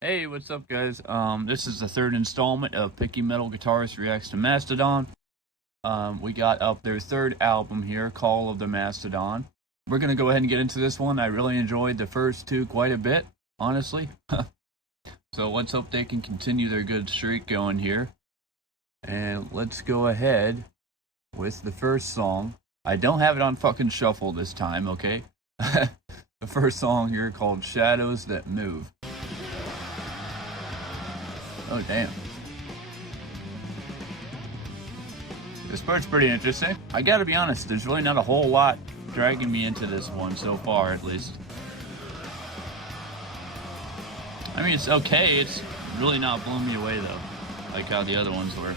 Hey, what's up, guys? This is the third installment of Picky Metal Guitarist Reacts to Mastodon. We got up their third album here, Call of the Mastodon. We're gonna go ahead and get into this one. I really enjoyed the first two quite a bit, honestly. So let's hope they can continue their good streak going here. And let's go ahead with the first song. I don't have it on fucking shuffle this time, okay? The first song here called Shadows That Move. Oh, damn. This part's pretty interesting. I gotta be honest, there's really not a whole lot dragging me into this one so far, at least. I mean, it's okay. It's really not blowing me away, though, like how the other ones were.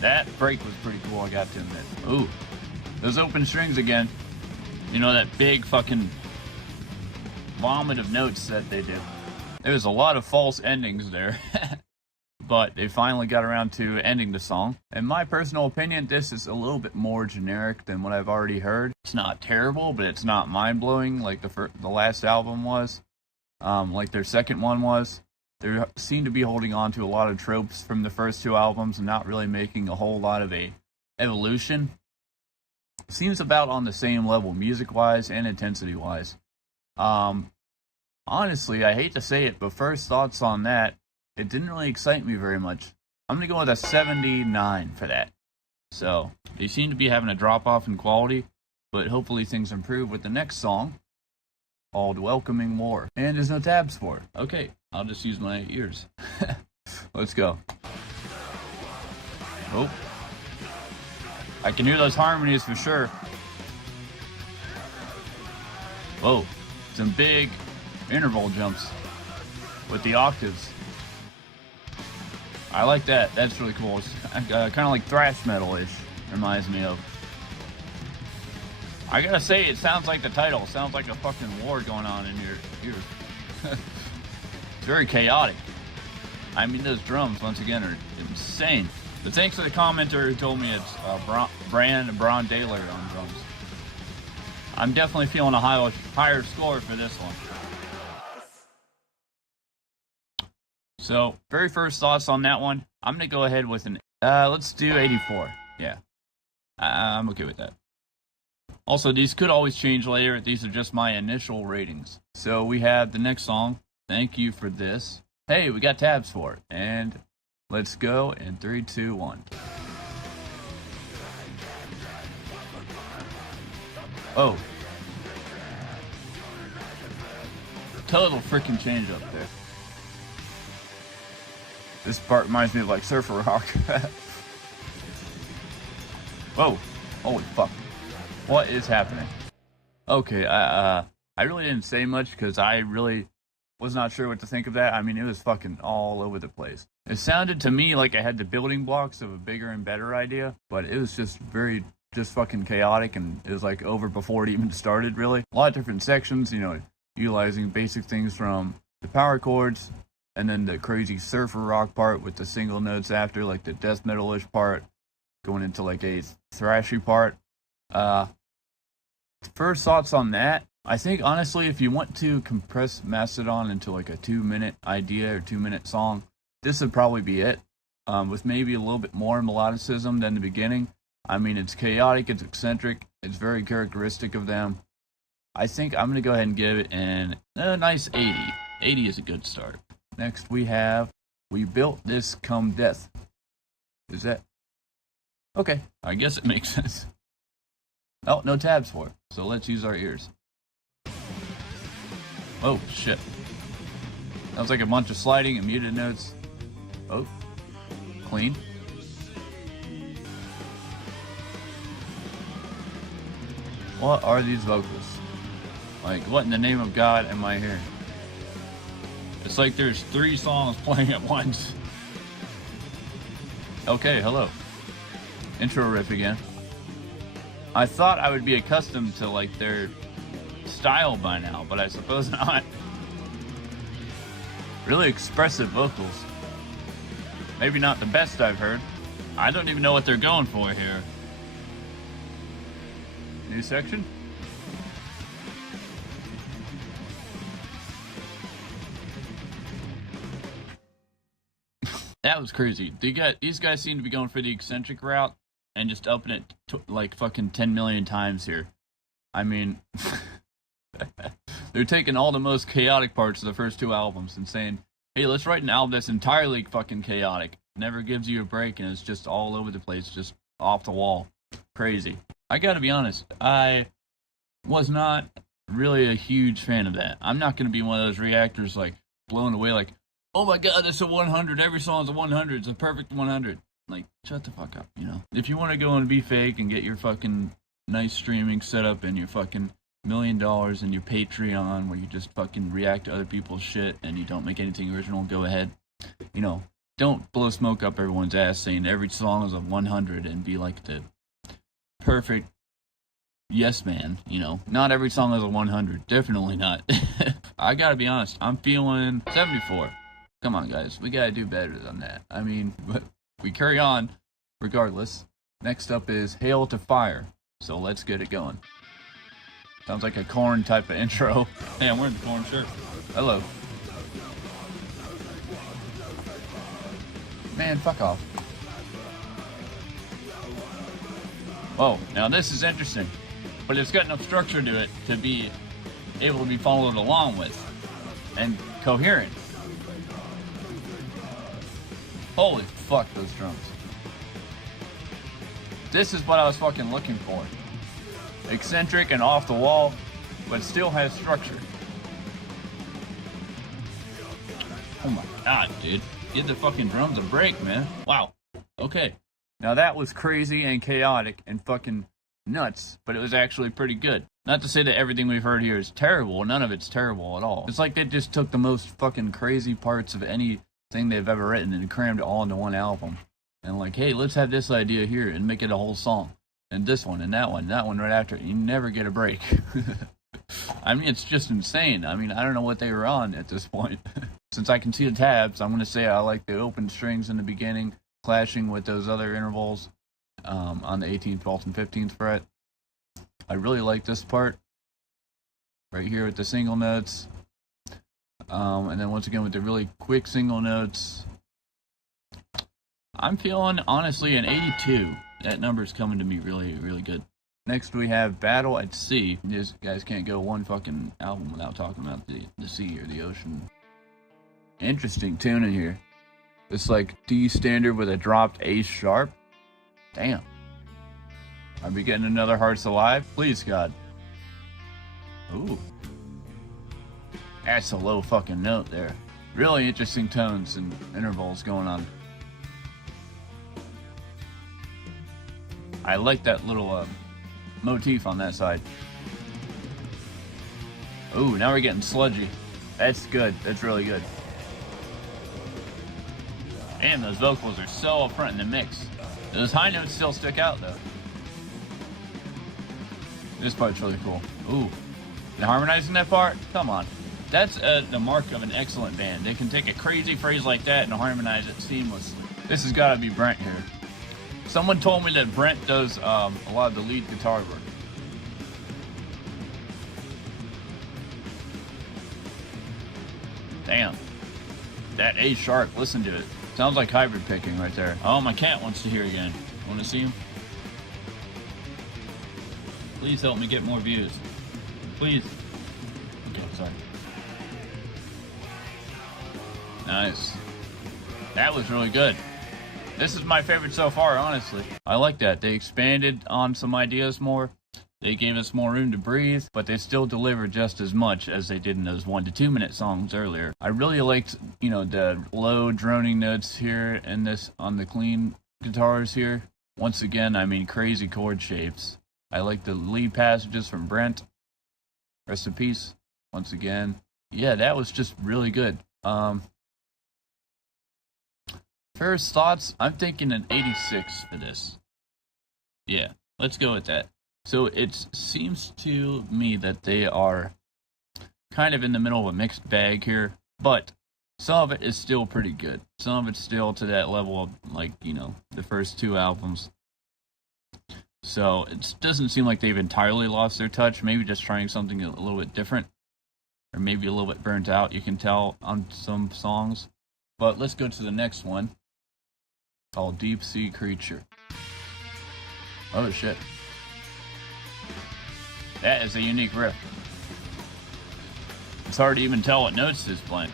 That break was pretty cool, I got to admit. Ooh, those open strings again. You know, that big fucking vomit of notes that they do. There was a lot of false endings there. But they finally got around to ending the song. In my personal opinion, this is a little bit more generic than what I've already heard. It's not terrible, but it's not mind-blowing like the last album was. Like their second one was. They seem to be holding on to a lot of tropes from the first two albums and not really making a whole lot of a evolution. Seems about on the same level, music-wise and intensity-wise. Honestly, I hate to say it, but first thoughts on that, it didn't really excite me very much. I'm going to go with a 79 for that. So, they seem to be having a drop-off in quality, but hopefully things improve with the next song, called Welcoming War. And there's no tabs for it. Okay, I'll just use my ears. Let's go. Oh. I can hear those harmonies for sure. Whoa, some big interval jumps with the octaves. I like that. That's really cool. It's kind of like thrash metal-ish, reminds me of. I gotta say, it sounds like the title. It sounds like a fucking war going on in your ears. It's very chaotic. I mean, those drums, once again, are insane. But thanks to the commenter who told me it's Braun Daler on drums. I'm definitely feeling a higher score for this one. So, very first thoughts on that one. I'm going to go ahead with an, let's do 84. Yeah. I'm okay with that. Also, these could always change later. These are just my initial ratings. So, we have the next song. Thank you for this. Hey, we got tabs for it. And let's go in 3, 2, 1. Oh. Total freaking change up there. This part reminds me of like surfer rock. Whoa. Holy fuck. What is happening? Okay, I really didn't say much because I really was not sure what to think of that. I mean, it was fucking all over the place. It sounded to me like I had the building blocks of a bigger and better idea, but it was just fucking chaotic, and it was like over before it even started, really. A lot of different sections, you know, utilizing basic things from the power chords, and then the crazy surfer rock part with the single notes after, like the death metal-ish part, going into like a thrashy part. First thoughts on that. I think, honestly, if you want to compress Mastodon into like a 2-minute idea or 2-minute song, this would probably be it. With maybe a little bit more melodicism than the beginning. I mean, it's chaotic, it's eccentric, it's very characteristic of them. I think I'm going to go ahead and give it a nice 80. 80 is a good start. Next we have We Built This Come Death. Is that? Okay, I guess it makes sense. Oh, no tabs for it, so let's use our ears. Oh, shit. Sounds like a bunch of sliding and muted notes. Oh, clean. What are these vocals? Like, what in the name of God am I hearing? It's like there's 3 songs playing at once. Okay, hello. Intro riff again. I thought I would be accustomed to, like, their style by now, but I suppose not. Really expressive vocals. Maybe not the best I've heard. I don't even know what they're going for here. New section? That was crazy. These guys seem to be going for the eccentric route and just upping it like fucking 10 million times here. I mean, they're taking all the most chaotic parts of the first two albums and saying, hey, let's write an album that's entirely fucking chaotic. Never gives you a break and it's just all over the place, just off the wall. Crazy. I gotta be honest, I was not really a huge fan of that. I'm not gonna be one of those reactors like blown away like, oh my god, that's a 100. Every song's a 100. It's a perfect 100. Like, shut the fuck up, you know? If you want to go and be fake and get your fucking nice streaming set up and your fucking $1 million in your Patreon where you just fucking react to other people's shit and you don't make anything original, go ahead. You know, don't blow smoke up everyone's ass saying every song is a 100 and be like the perfect yes man, you know. Not every song is a 100. Definitely not. I gotta be honest, I'm feeling 74. Come on, guys. We gotta do better than that. I mean, but we carry on regardless. Next up is Hail to Fire. So let's get it going. Sounds like a Korn type of intro. Hey, I'm wearing the Korn shirt. Hello. Man, fuck off. Whoa, now this is interesting. But it's got enough structure to it to be able to be followed along with. And coherent. Holy fuck, those drums. This is what I was fucking looking for. Eccentric and off the wall, but still has structure. Oh my god, dude. Give the fucking drums a break, man. Wow. Okay. Now that was crazy and chaotic and fucking nuts, but it was actually pretty good. Not to say that everything we've heard here is terrible. None of it's terrible at all. It's like they just took the most fucking crazy parts of anything they've ever written and crammed it all into one album. And like, hey, let's have this idea here and make it a whole song. And this one and that one right after it. You never get a break. I mean, it's just insane. I mean, I don't know what they were on at this point. Since I can see the tabs, I'm going to say I like the open strings in the beginning, clashing with those other intervals on the 18th, 12th, and 15th fret. I really like this part right here with the single notes. And then once again with the really quick single notes. I'm feeling, honestly, an 82. That number's coming to me really, really good. Next we have Battle at Sea. These guys can't go one fucking album without talking about the sea or the ocean. Interesting tune in here. It's like D standard with a dropped A sharp. Damn. Are we getting another Hearts Alive? Please, God. Ooh. That's a low fucking note there. Really interesting tones and intervals going on. I like that little motif on that side. Ooh, now we're getting sludgy. That's good. That's really good. Damn, those vocals are so up front in the mix. Those high notes still stick out, though. This part's really cool. Ooh. And harmonizing that part? Come on. That's the mark of an excellent band. They can take a crazy phrase like that and harmonize it seamlessly. This has got to be Brent here. Someone told me that Brent does a lot of the lead guitar work. Damn. That A sharp, listen to it. Sounds like hybrid picking right there. Oh, my cat wants to hear again. Want to see him? Please help me get more views. Please. Okay, sorry. Nice. That was really good. This is my favorite so far, honestly. I like that. They expanded on some ideas more. They gave us more room to breathe, but they still delivered just as much as they did in those 1 to 2 minute songs earlier. I really liked, you know, the low droning notes here and this on the clean guitars here. Once again, I mean, crazy chord shapes. I like the lead passages from Brent. Rest in peace. Once again. Yeah, that was just really good. First thoughts, I'm thinking an 86 for this. Yeah, let's go with that. So it seems to me that they are kind of in the middle of a mixed bag here, but some of it is still pretty good. Some of it's still to that level of, like, you know, the first two albums. So it doesn't seem like they've entirely lost their touch, maybe just trying something a little bit different, or maybe a little bit burnt out, you can tell on some songs. But let's go to the next one. called Deep Sea Creature. Oh shit. That is a unique riff. It's hard to even tell what notes it's playing.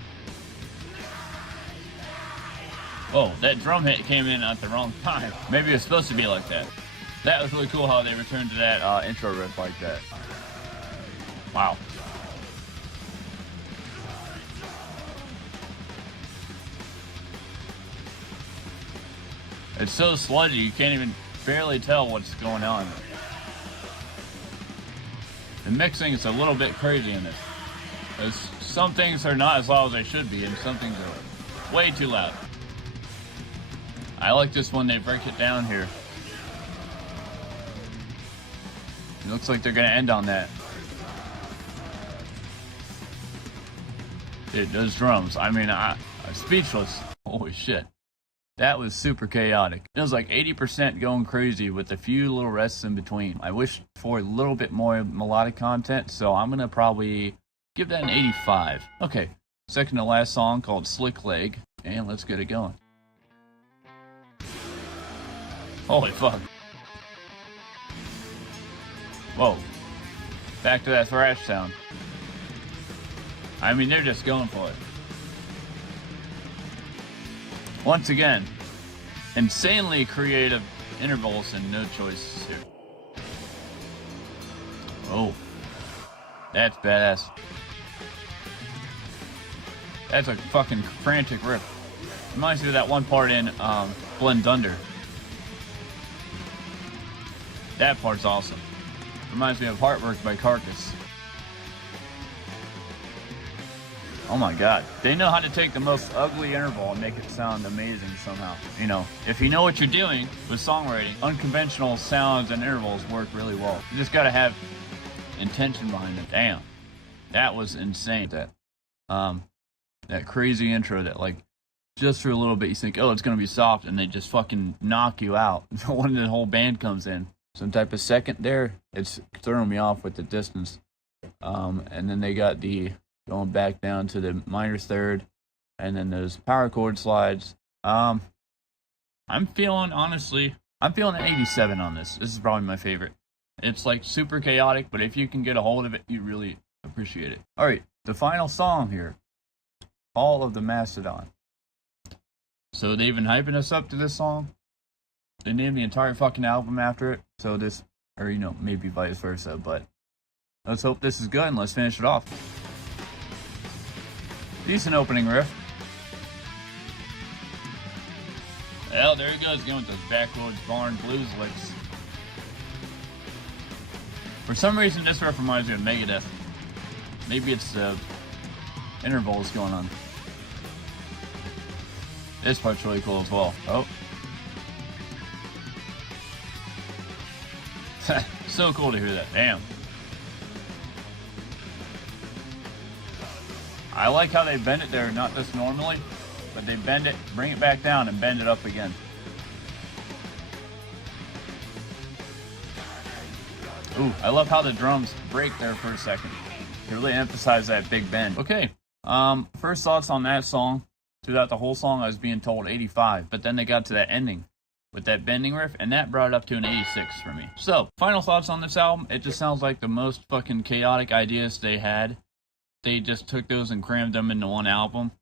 Whoa, that drum hit came in at the wrong time. Maybe it's supposed to be like that. That was really cool how they returned to that intro riff like that. Wow. It's so sludgy, you can't even barely tell what's going on. The mixing is a little bit crazy in this. Some things are not as loud as they should be, and some things are way too loud. I like this one, they break it down here. It looks like they're gonna end on that. Dude, those drums, I mean, I'm speechless. Holy shit. That was super chaotic. It was like 80% going crazy with a few little rests in between. I wish for a little bit more melodic content, so I'm gonna probably give that an 85. Okay, second to last song called Slick Leg, and let's get it going. Holy fuck. Whoa. Back to that thrash sound. I mean, they're just going for it. Once again, insanely creative intervals and note choices here. Oh. That's badass. That's a fucking frantic riff. Reminds me of that one part in Blend Thunder. That part's awesome. Reminds me of Heartwork by Carcass. Oh my god. They know how to take the most ugly interval and make it sound amazing somehow. You know, if you know what you're doing with songwriting, unconventional sounds and intervals work really well. You just gotta have intention behind it. Damn. That was insane. That crazy intro that, like, just for a little bit you think, oh, it's gonna be soft, and they just fucking knock you out when the whole band comes in. Some type of second there, it's throwing me off with the distance. And then they got the going back down to the minor third, and then those power chord slides. I'm feeling an 87 on this. This is probably my favorite. It's like super chaotic, but if you can get a hold of it, you really appreciate it. Alright, the final song here. All of the Mastodon. So they've been hyping us up to this song. They named the entire fucking album after it. So this, or you know, maybe vice versa, but let's hope this is good and let's finish it off. Decent opening riff. Well, there he goes again with those backwoods barn blues licks. For some reason, this riff reminds me of Megadeth. Maybe it's the intervals going on. This part's really cool as well. Oh. So cool to hear that. Damn. I like how they bend it there, not just normally, but they bend it, bring it back down, and bend it up again. Ooh, I love how the drums break there for a second. They really emphasize that big bend. Okay, first thoughts on that song. Throughout the whole song, I was being told 85, but then they got to that ending with that bending riff, and that brought it up to an 86 for me. So, final thoughts on this album. It just sounds like the most fucking chaotic ideas they had. They just took those and crammed them into one album.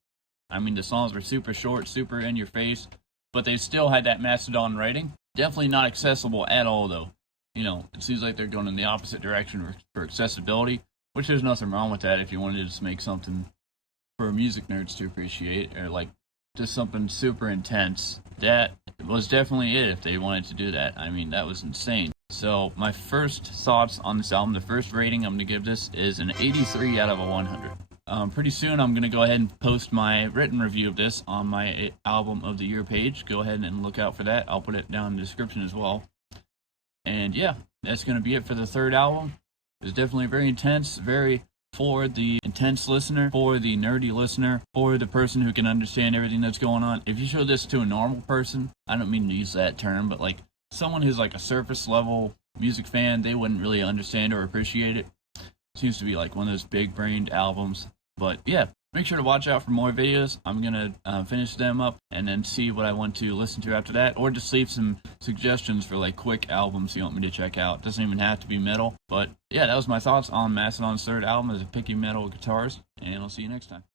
I mean, the songs were super short, super in your face, but they still had that Mastodon writing. Definitely not accessible at all, though. You know, it seems like they're going in the opposite direction for accessibility, which there's nothing wrong with that if you wanted to just make something for music nerds to appreciate, or like just something super intense. That was definitely it if they wanted to do that. I mean, that was insane. So my first thoughts on this album, the first rating I'm going to give this is an 83 out of a 100. Pretty soon I'm going to go ahead and post my written review of this on my album of the year page. Go ahead and look out for that. I'll put it down in the description as well. And yeah, that's going to be it for the third album. It's definitely very intense, very for the intense listener, for the nerdy listener, for the person who can understand everything that's going on. If you show this to a normal person, I don't mean to use that term, but like someone who's like a surface level music fan, they wouldn't really understand or appreciate it. Seems to be like one of those big brained albums. But yeah, Make sure to watch out for more videos. I'm gonna finish them up and then see what I want to listen to after that, or just leave some suggestions for like quick albums you want me to check out. Doesn't even have to be metal, but yeah, that was my thoughts on Mastodon's third album as a picky metal guitarist, and I'll see you next time.